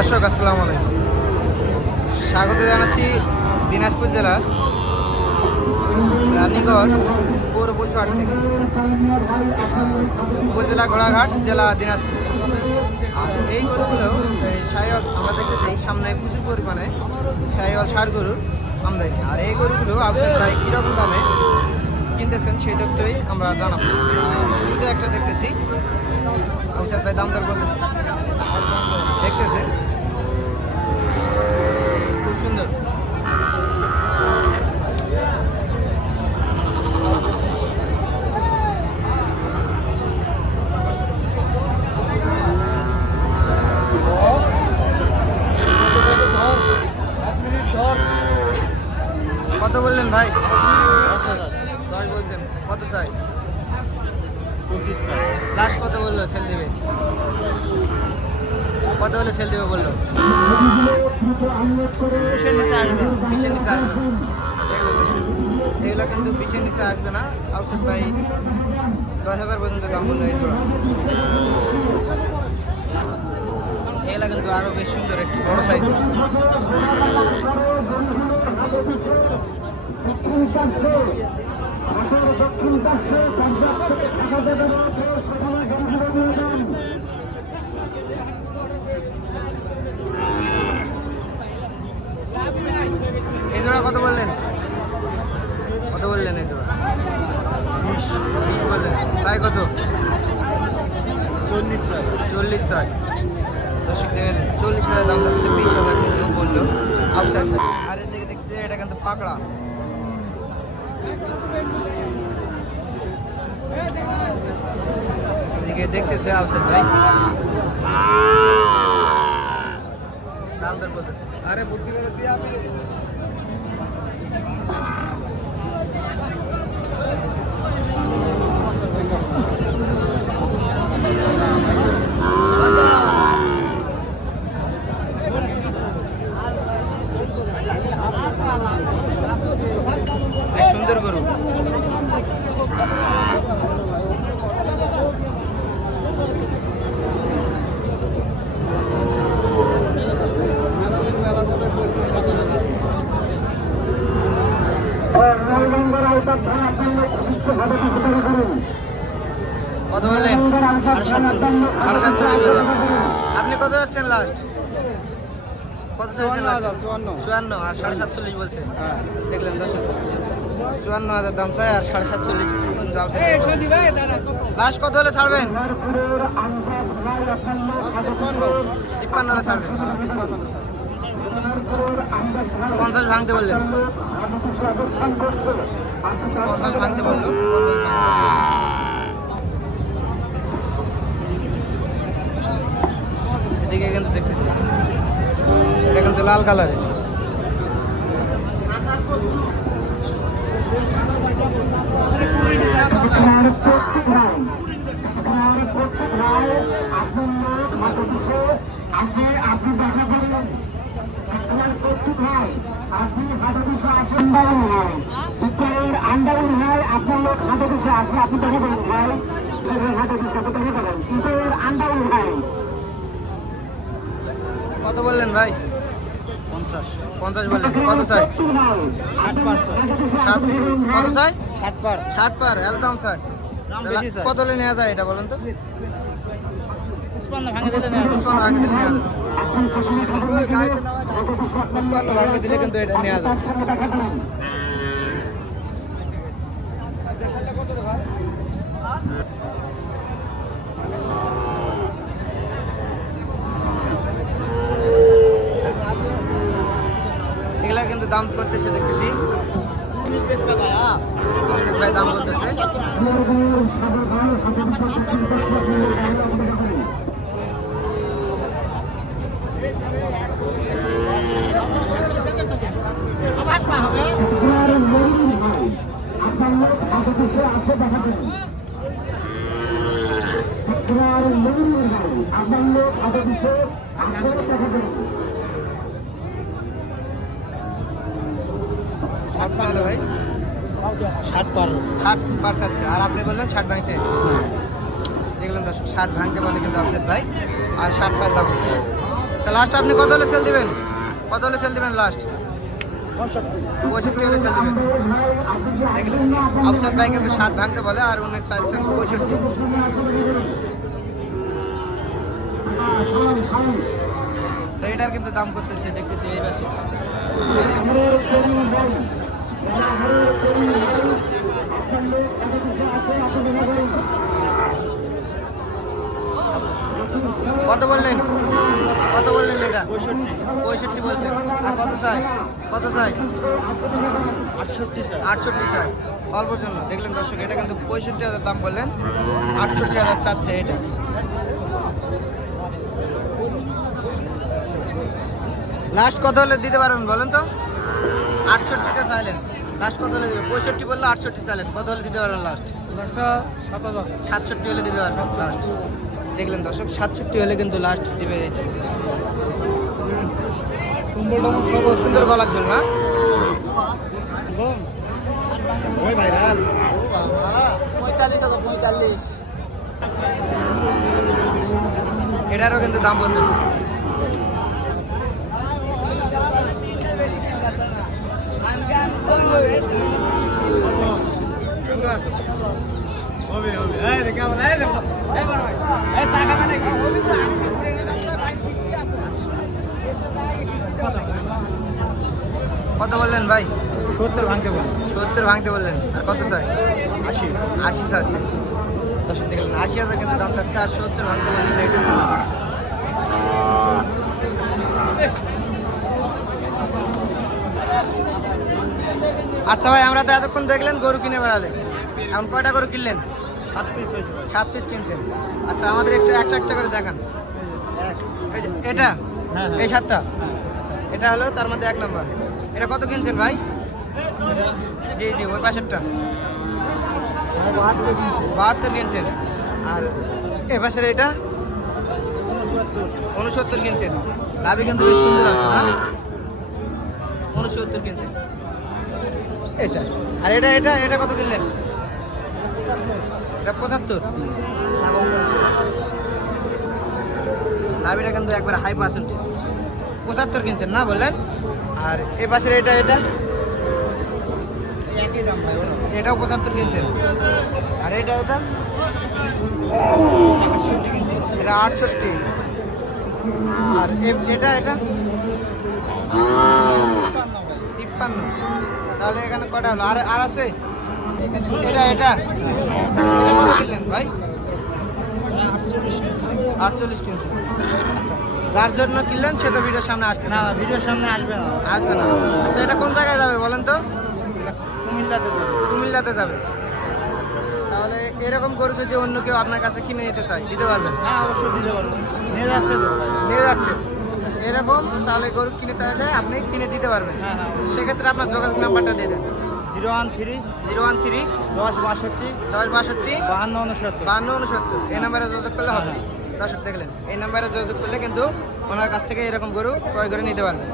দর্শক আসসালামু আলাইকুম, স্বাগত জানাচ্ছি দিনাজপুর জেলার রানীগঞ্জ পৌর পরিষদ থেকে, উপজেলা ঘোড়াঘাট, জেলা দিনাজপুর। আর এই গরুগুলো শাহিওয়াল আমরা দেখতেছি সামনে প্রচুর পরিমাণে শাহিওয়াল ষাঁড় গরুর আমদানি। আর এই গরুগুলো আউটসাইড প্রায় কীরকম দামে কিনতেছেন সেই তথ্যই আমরা জানাবো। শুধু একটা দেখতেছি আউটসাইড ভাই দাম দর করতেছে, দেখতেছে খুব সুন্দর। কত বললেন ভাই? 10 বলছেন। কত চাই? 25 চাই। লাস্ট কত বললো সেল দেবে? কত হলে সেল দেবে বললো? 20-এর নিচে আসবে। 20-এর নিচে আসবে। এগুলো কিন্তু 20-এর নিচে আসবে না। আউটসাইড ভাই 10,000 পর্যন্ত দাম বললো এই জোড়া। এগুলা কিন্তু আরো বেশ সুন্দর, একটু বড় সাইজ। এই জোড়া কত বললেন? কত বললেন এই জোড়া? 20 বললেন। তাই কত? 40 চাই। 40 চাই। দর্শকদের 40,000 দাম যাচ্ছে, 20,000 কিন্তু বললো আউটসাইড। আর এদিকে দেখছি এটা কিন্তু পাকড়া। এদিকে দেখতেছে আউটসাইড ভাই, দাম দর বলতেছে। আরে বুদ্ধি করে দিয়ে আপনি সুন্দর গরু। কত বললেন? 7.5। আপনি কত যাচ্ছেন লাস্ট? কত চাইছেন? 54। আর 7.5 বলছেন। দেখলেন দর্শক, 54,000 দাম চাই আর 7.5 দাম চাই। লাস্ট কত হলে ছাড়বেন? 53 হলে ছাড়বেন। 50 ভাঙতে বললেন। 50 ভাঙতে বললো। 50 ভাঙতে। এদিকে কিন্তু দেখতেছি এটা কিন্তু লাল কালারের। কত বললেন ভাই? 50 বললেন। কত চাই? 60%। কত চাই? 60 60 পার একদম চাই। কত হলে নেওয়া যায় এটা বলেন তো? 55 ভাঙে দিলে নেওয়া 55 ভাঙে দিলে নেওয়া যায়। 55 ভাঙে দিলে কিন্তু এটা নেওয়া যায়। এগুলা কিন্তু দাম করতেছে, দেখতেছি ভাই দাম বলতেছে। ভাই 60 পার চাচ্ছে, আর আপনি বললেন 60 ভাঙতে। দেখলেন দর্শক, 60 ভাঙতে বলে কিন্তু আফসাদ ভাই, আর 60 পার দাম। আচ্ছা লাস্ট আপনি কত হলে সেল দিবেন? কত হলে সেল দিবেন লাস্ট? 65 হলে সেল দিবেন। দেখলেন আফসাদ ভাই কিন্তু 60 ভাঙতে বলে আর উনি চাইছেন 65। তো এটার কিন্তু দাম করতেছে দেখতেছি এই পাশে। কত বললেন? কত বললেন এটা? 65 বলছেন। আর কত চাই? কত চাই? 68 স্যার। 68 চাই অল্পর জন্য। দেখলেন দর্শক এটা কিন্তু 65,000 দাম বললেন, 68,000 চাচ্ছে এটা। লাস্ট কত হলে দিতে পারবেন বলেন তো? 68টা চাইলেন, লাস্ট কত হলে দিবেন? 65 বললে 68 চাইলেন, কত হলে দিতে পারবেন লাস্ট? 67 হলে দিতে পারবেন লাস্ট। দেখলেন দর্শক 67 হলে কিন্তু লাস্ট দিবে এটা। সুন্দর গলার ঝোল না? ওই ভাইরাল 45। এটারও কিন্তু দাম বলতেছে। কত বললেন ভাই? 70 ভাঙতে বলেন। 70 ভাঙতে বললেন। আর কত চাই? 80 চাচ্ছে। দর্শক দেখলেন 80,000 কিন্তু দাম চাচ্ছে, আর 70 ভাঙতে বললেন এটা। আচ্ছা ভাই আমরা তো এতক্ষণ দেখলেন গরু কিনে বেড়ালেন, এখন কয়টা গরু কিনলেন? 7 পিস হয়েছে ভাই। 7 পিস কিনছেন। আচ্ছা আমাদের একটা একটা করে দেখান। এই যে এটা, হ্যাঁ, এই 7টা, হ্যাঁ। এটা হলো তার মধ্যে 1 নম্বর। এটা কত কিনছেন ভাই? জি জি ওই পাশেরটা 72 কিনছেন। আর এ পাশের এটা 69 কিনছেন। লাভি কিন্তু বেশ সুন্দর আছে না? 69 কিনছেন এটা। আর এটা এটা এটা কত কিনলেন? এটা 75। লাভিটা কিন্তু একবার হাই পার্সেন্টেজ। 75 কিনছেন না বললেন? আর এ পাশের এটা এটা একই দাম ভাই ওরা। এটাও 75 কিনছেন। আর এটা এটা 68 কিনছি। এটা 68। আর এটা এটা 53। তাহলে এখানে কটা হলো? আর আর আছে এটা এটা এটা কত কিনলেন ভাই? 48 কিনছেন। যার জন্য কিনলেন সে তো ভিডিওর সামনে আসতে না ভিডিওর সামনে আসবে না। আসবে না। আচ্ছা এটা কোন জায়গায় যাবে বলেন তো? কুমিল্লাতে যাবে। কুমিল্লাতে যাবে। তাহলে এরকম গরু যদি অন্য কেউ আপনার কাছে কিনে নিতে চায় দিতে পারবেন? হ্যাঁ অবশ্যই দিতে পারবো। নিয়ে যাচ্ছে তো। নিয়ে যাচ্ছে এরকম, তাহলে গরু কিনে চাইলে আপনি কিনে দিতে পারবেন। হ্যাঁ হ্যাঁ। সেক্ষেত্রে আপনার যোগাযোগ নাম্বারটা দিয়ে দেন। 013 013 10 62 10 62 52 69। 52 69 এই নাম্বারে যোগাযোগ করলে হবে। হ্যাঁ। দর্শক দেখলেন এই নাম্বারে যোগাযোগ করলে কিন্তু ওনার কাছ থেকে এরকম গরু ক্রয় করে নিতে পারবেন।